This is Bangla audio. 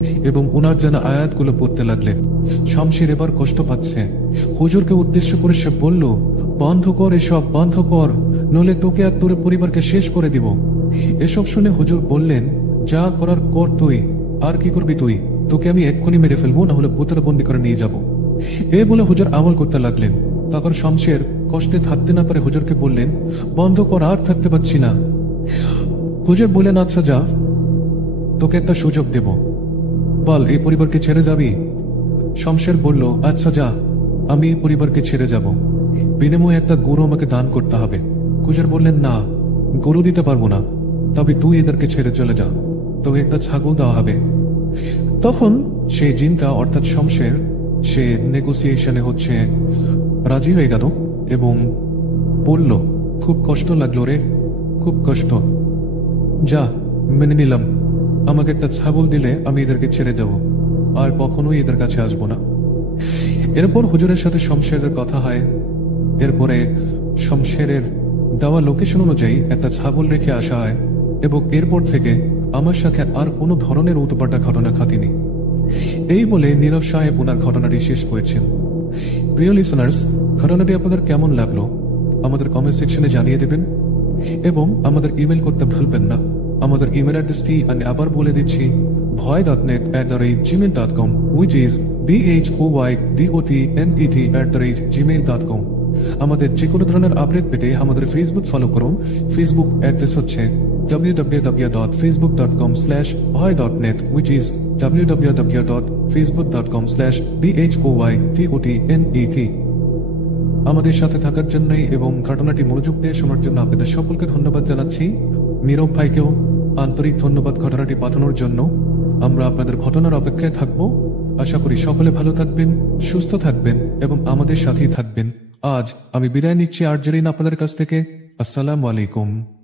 এবং উনার জানা আয়াতগুলো পড়তে লাগলেন। শামশির এবার কষ্ট পাচ্ছে। হুজুরকে উদ্দেশ্য করে সে বলল, বন্ধ কর এসব, বন্ধ কর, নলে তোকে আর তোর পরিবারকে শেষ করে দিব। এসব শুনে হুজুর বললেন, যা করার কর তুই, আর কি করবি তুই? তোকে আমি এক্ষুনি মেরে ফেলবো, না হলে বোতলে বন্দি করে নিয়ে যাব। এ বলে হুজুর আমল করতে লাগলেন। তখন শামশের কষ্টে থাকতে না পারে হুজুরকে বললেন, বন্ধ কর, আর থাকতে পারছি না। হুজুর বললেন, আচ্ছা যা, তোকে একটা সুযোগ দেব, বল এই পরিবারকে ছেড়ে যাবি? শামশের বলল, আচ্ছা যা, আমি এই পরিবারকে ছেড়ে যাব, বিনিময়ে একটা গরু আমাকে দান করতে হবে। হুজুর বললেন, না, গরু দিতে পারবো না, তবে তুই এদেরকে ছেড়ে চলে যা, তোকে একটা ছাগল দেওয়া হবে। তখন সেই জিনটা অর্থাৎ শামশের সে নেগোসিয়েশনে রাজি হয়ে গেল এবং বলল, খুব কষ্ট লাগলো রে, খুব কষ্ট, যা মেনে নিলাম, আমাকে একটা ছাগল দিলে আমি এদেরকে ছেড়ে যাব, আর কখনোই এদের কাছে আসবো না। এরপর হুজুরের সাথে শমশেরের কথা হয়। এরপরে শমশেরের দেওয়া লোকেশন অনুযায়ী একটা ছাগল রেখে আসা হয় এবং এরপর থেকে আমার সাথে আর কোনো ধরনের উৎপাটা ঘটনা ঘটেনি। এই বলে নীরব সাহেব ওনার ঘটনাটি শেষ করেছেন। প্রিয় লিসনার্স, ঘটনাটি আপনাদের কেমন লাগলো আমাদের কমেন্ট সেকশনে জানিয়ে দেবেন এবং আমাদের ইমেল করতে ভুলবেন না। আমাদের ইমেল অ্যাড্রেসটি আমি আবার বলে দিচ্ছি, bhoydotnet@gmail.com, which is bhoydotnet@gmail.com। আমাদের যে কোনো ধরনের আপডেট পেতে আমাদের ফেসবুক ফলো করুন। ফেসবুক অ্যাড্রেস হচ্ছে www.facebook.com/bhoydotnet, which is www.facebook.com/bhoydotnet। আমাদের সাথে থাকার জন্যই এবং ঘটনাটি মনোযোগ দিয়ে শোনার জন্য আপনাদের সকলকে ধন্যবাদ জানাচ্ছি। নীরব ভাইকেও আন্তরিক ধন্যবাদ ঘটনাটি পাঠানোর জন্য। আমরা আপনাদের ঘটনার অপেক্ষায় থাকব। আশা করি সকলে ভালো থাকবেন, সুস্থ থাকবেন এবং আমাদের সাথেই থাকবেন। আজ আমি বিদায় নিচ্ছি আরজেরিন আপনাদের কাছ থেকে। আসসালামু আলাইকুম।